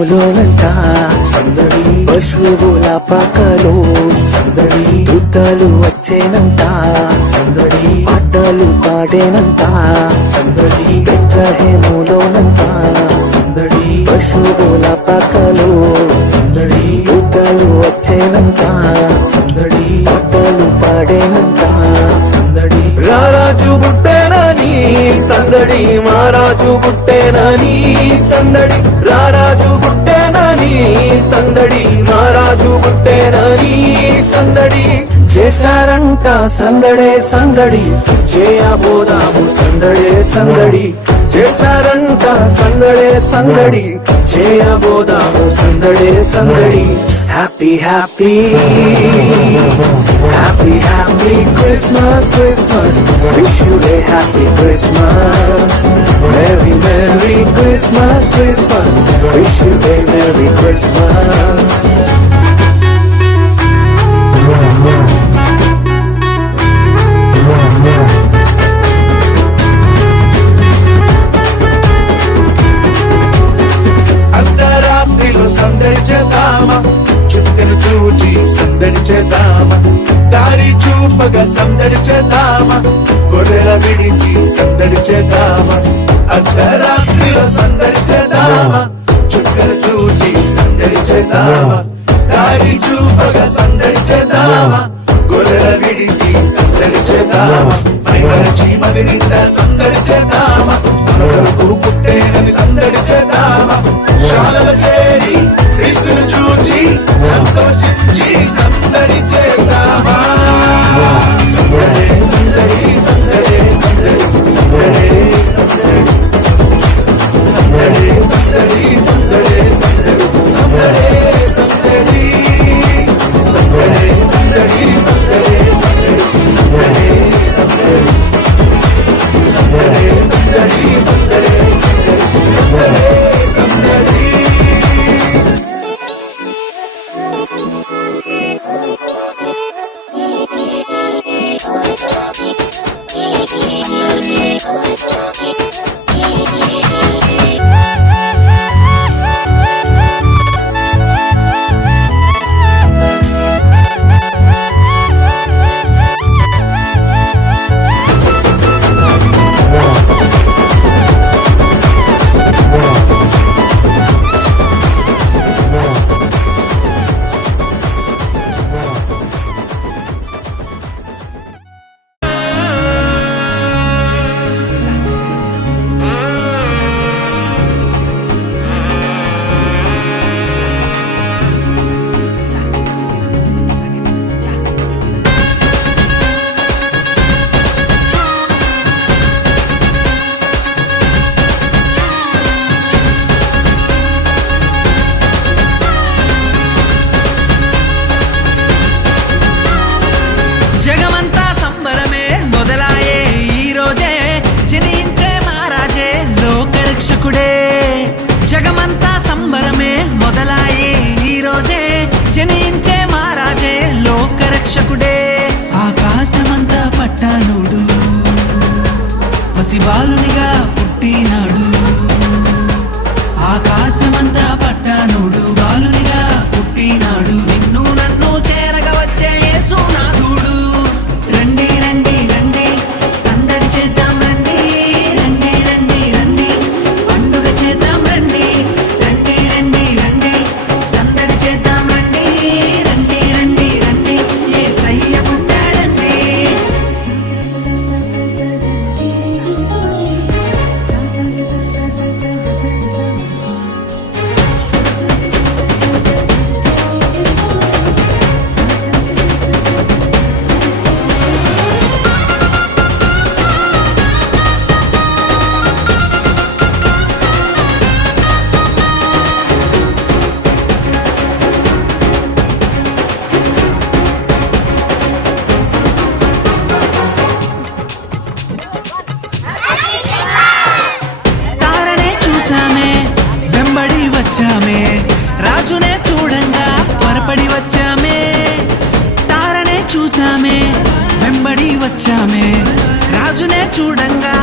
ఏమోలోనంట సందడి, పశువుల పక్కలో సందడి, దుద్దలు వచ్చేనంట సందడి, పాటలు పాడేనంట సందడి, బెత్లహేములోనంట సందడి, పశువుల పక్కలో సందడి, దుద్దలు వచ్చేనంట సందడి, పాటలు పాడేనంట సందడి. రారాజు పుట్టేనని సందడి, మహారాజు పుట్టేనని సందడి, రారాజు పుట్టేనని సందడి, మహారాజు పుట్టేనని సందడి. చేశారంట సందడే సందడి, చేయబోదాము సందడే సందడి. చేశారంట సందడే సందడి, చేయబోదాము సందడే సందడి. Happy happy happy happy Christmas Christmas, wish you a happy Christmas. Merry merry Christmas Christmas, wish you a merry Christmas. అర్ధరాత్రిలో సందడి చేద్దామా, చుట్టెలు చూచి సందడి చేద్దామా, దారి చూపగా సందడి చేద్దామా, గొర్రెల విడిచి సందడి చేద్దామా. అర్ధరాత్రిలో సందడి చేద్దామా, చుట్టెలు చూచి సందడి చేద్దామా, దారి చూపగా సందడి చేద్దామా, గొర్రెల విడిచి సందడి చేద్దామా. మైమరచి మది నిండా సందడి చేద్దామా, మనకు పుట్టేనని సందడి చేద్దామా. శాలల చేరి క్రీస్తును చూచి సంతోషించి సందడి చేద్దామా. సందడే సందడి సందడే సందడి సందడే సందడి సందడే సందడి సందడే సందడి సందడే సందడి సందడే సందడి సందడే సందడి సందడే సందడి సందడే సందడే సందడి. జగమంతా సంబరమే మొదలాయే ఈ రోజే, జనించే మహారాజే లోకరక్షకుడే. ఆకాశమంతా పట్టానుడు పసిబాలునిగా పుట్టినాడు, ఆకాశమంతా పట్టానుడు బాలునిగా పుట్టినాడు. నిన్ను నన్ను చేరగా వచ్చే యేసునాథుడు. రండి రండి రండి సందడి చేద్దాం రండి, రండి రండి రండి పండుగ చేద్దాం రండి, రండి రండి రండి సందడి చేద్దాం రండి, రండి రండి రండి యేసయ్య పుట్టాడండి. వచ్చామే, రాజునే చూడంగా త్వరపడి వచ్చామే. తారనే చూసామే, వెంబడి వచ్చామే, రాజునే చూడంగా